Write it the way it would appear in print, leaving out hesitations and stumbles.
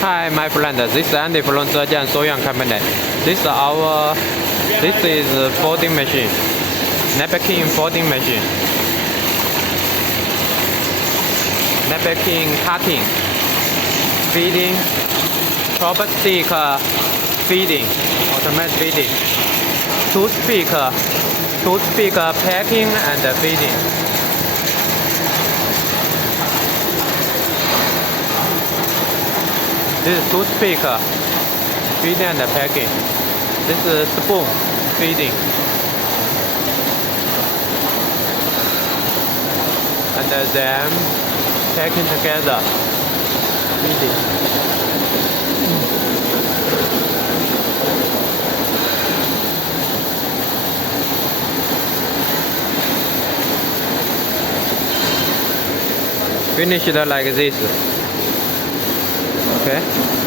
Hi, my friend. This is Andy from Zhejiang Soyang Company. This is folding machine, napkin folding machine, napkin cutting, feeding, chopstick feeding, automatic feeding, toothpick packing and feeding. This is toothpick feeding and packing. This is spoon feeding. And then packing together. Feeding. Finish it like this. Okay.